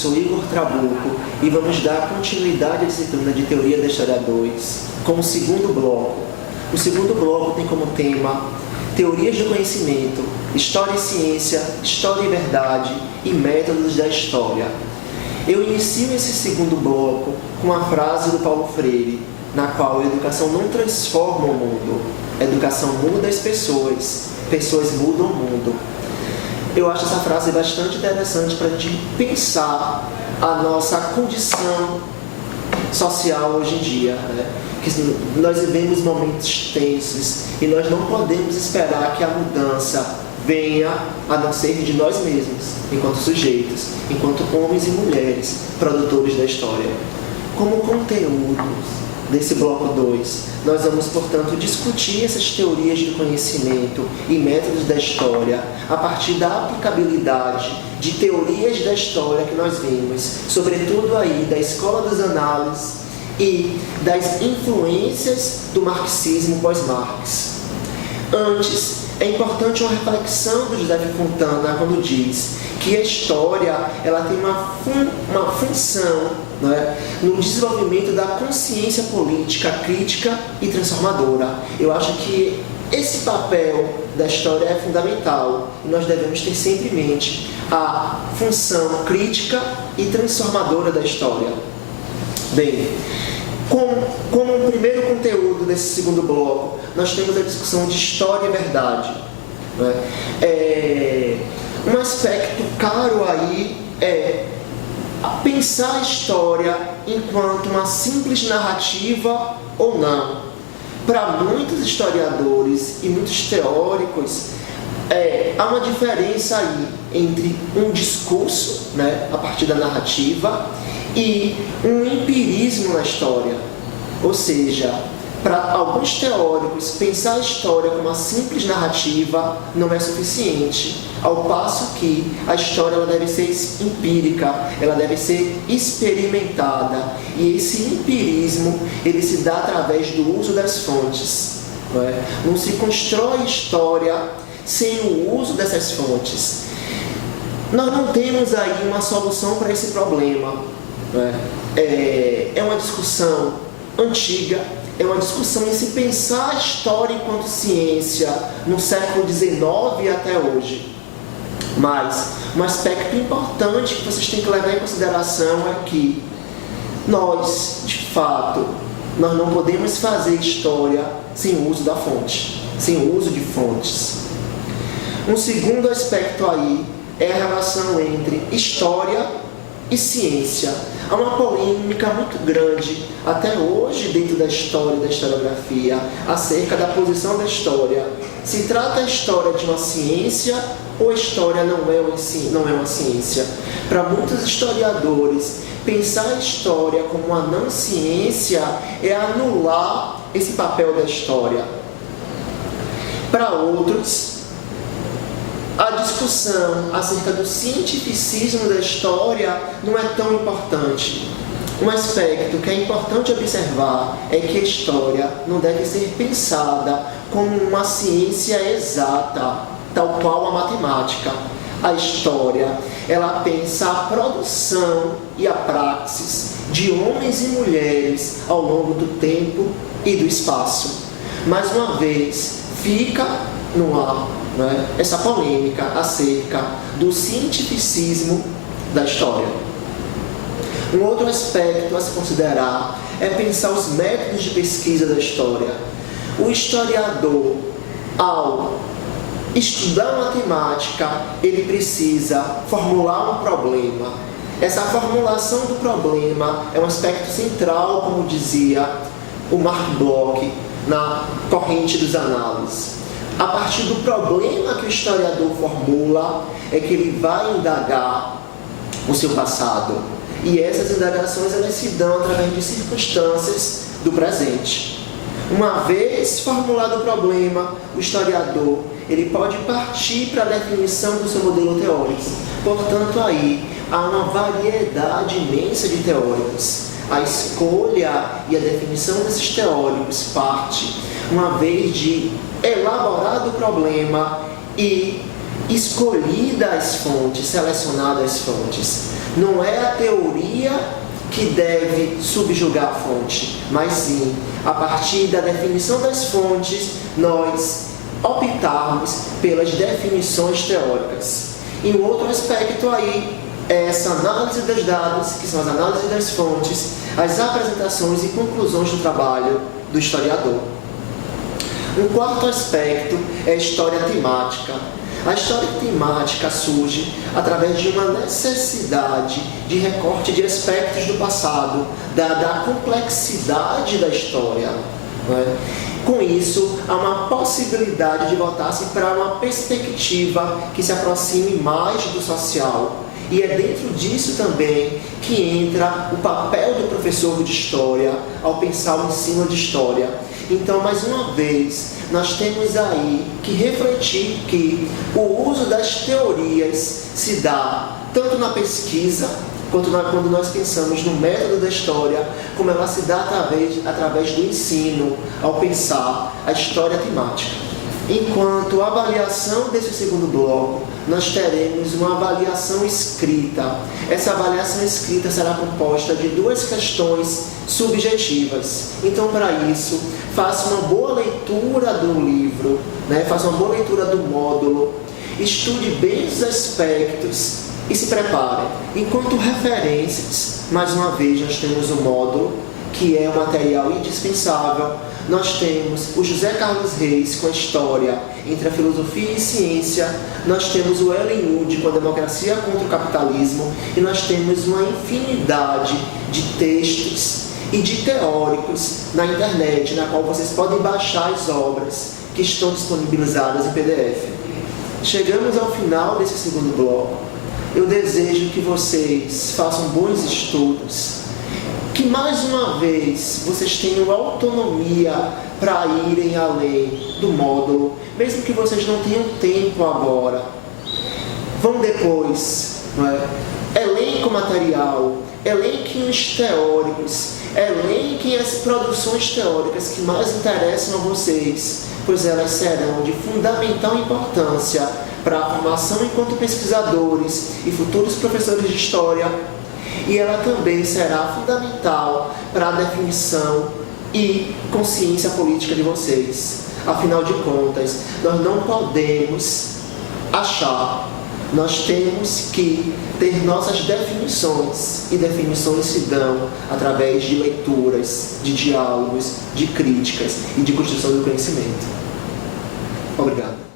professor Igor Trabuco e vamos dar continuidade à disciplina de Teoria da História 2 com o segundo bloco. O segundo bloco tem como tema Teorias do Conhecimento, História e Ciência, História e Verdade e Métodos da História. Eu inicio esse segundo bloco com a frase do Paulo Freire, na qual a educação não transforma o mundo, a educação muda as pessoas, pessoas mudam o mundo. Eu acho essa frase bastante interessante para a gente pensar a nossa condição social hoje em dia, né? Que nós vivemos momentos tensos e nós não podemos esperar que a mudança venha a não ser de nós mesmos, enquanto sujeitos, enquanto homens e mulheres, produtores da história. Como conteúdos desse bloco 2, nós vamos, portanto, discutir essas teorias do conhecimento e métodos da história a partir da aplicabilidade de teorias da história que nós vimos, sobretudo aí da escola das análises e das influências do marxismo pós-Marx. Antes, é importante uma reflexão do José Fontana quando diz que a história ela tem uma função, né, no desenvolvimento da consciência política crítica e transformadora. Eu acho que esse papel da história é fundamental e nós devemos ter sempre em mente a função crítica e transformadora da história. Bem, como um primeiro conteúdo desse segundo bloco, nós temos a discussão de história e verdade, né? Um aspecto caro aí é pensar a história enquanto uma simples narrativa ou não. Para muitos historiadores e muitos teóricos, há uma diferença aí entre um discurso, né, a partir da narrativa, e um empirismo na história. Ou seja, para alguns teóricos, pensar a história como uma simples narrativa não é suficiente, ao passo que a história ela deve ser empírica, ela deve ser experimentada, e esse empirismo ele se dá através do uso das fontes. Não se constrói história sem o uso dessas fontes. Nós não temos aí uma solução para esse problema. É uma discussão antiga, é uma discussão em se pensar a história enquanto ciência no século XIX até hoje. Mas um aspecto importante que vocês têm que levar em consideração é que nós, de fato, nós não podemos fazer história sem o uso da fonte, sem o uso de fontes. Um segundo aspecto aí é a relação entre história e ciência. Há uma polêmica muito grande, até hoje, dentro da história e da historiografia, acerca da posição da história. Se trata a história de uma ciência ou a história não é uma ciência? Para muitos historiadores, pensar a história como uma não ciência é anular esse papel da história. Para outros, a discussão acerca do cientificismo da história não é tão importante. Um aspecto que é importante observar é que a história não deve ser pensada como uma ciência exata, tal qual a matemática. A história, ela pensa a produção e a praxis de homens e mulheres ao longo do tempo e do espaço. Mais uma vez, fica no ar, essa polêmica acerca do cientificismo da história. Um outro aspecto a se considerar é pensar os métodos de pesquisa da história. O historiador, ao estudar matemática, ele precisa formular um problema. Essa formulação do problema é um aspecto central, como dizia o Mark Bloch, na corrente dos análises. A partir do problema que o historiador formula, é que ele vai indagar o seu passado. E essas indagações elas se dão através de circunstâncias do presente. Uma vez formulado o problema, o historiador ele pode partir para a definição do seu modelo teórico. Portanto, aí há uma variedade imensa de teóricos. A escolha e a definição desses teóricos parte, uma vez de elaborado o problema e escolhida as fontes, selecionadas as fontes. Não é a teoria que deve subjugar a fonte, mas sim, a partir da definição das fontes, nós optarmos pelas definições teóricas. E um outro aspecto aí é essa análise dos dados, que são as análises das fontes, as apresentações e conclusões do trabalho do historiador. Um quarto aspecto é a história temática. A história temática surge através de uma necessidade de recorte de aspectos do passado, da complexidade da história. Não é? Com isso, há uma possibilidade de voltar-se para uma perspectiva que se aproxime mais do social. E é dentro disso também que entra o papel do professor de história ao pensar o ensino de história. Então, mais uma vez, nós temos aí que refletir que o uso das teorias se dá tanto na pesquisa, quanto quando nós pensamos no método da história, como ela se dá através do ensino, ao pensar a história temática. Enquanto avaliação desse segundo bloco, nós teremos uma avaliação escrita. Essa avaliação escrita será composta de duas questões subjetivas. Então, para isso, faça uma boa leitura do livro, faça uma boa leitura do módulo, estude bem os aspectos e se prepare. Enquanto referências, mais uma vez, nós temos o módulo, que é um material indispensável. Nós temos o José Carlos Reis com a história entre a filosofia e ciência, nós temos o Ellen Wood com a democracia contra o capitalismo, e nós temos uma infinidade de textos e de teóricos na internet, na qual vocês podem baixar as obras que estão disponibilizadas em PDF. Chegamos ao final desse segundo bloco. Eu desejo que vocês façam bons estudos, que mais uma vez vocês tenham autonomia para irem além do módulo, mesmo que vocês não tenham tempo agora. Vão depois, elenquem o material, elenquem os teóricos, elenquem as produções teóricas que mais interessam a vocês, pois elas serão de fundamental importância para a formação enquanto pesquisadores e futuros professores de história. E ela também será fundamental para a definição e consciência política de vocês. Afinal de contas, nós não podemos achar, nós temos que ter nossas definições, e definições se dão através de leituras, de diálogos, de críticas e de construção do conhecimento. Obrigado.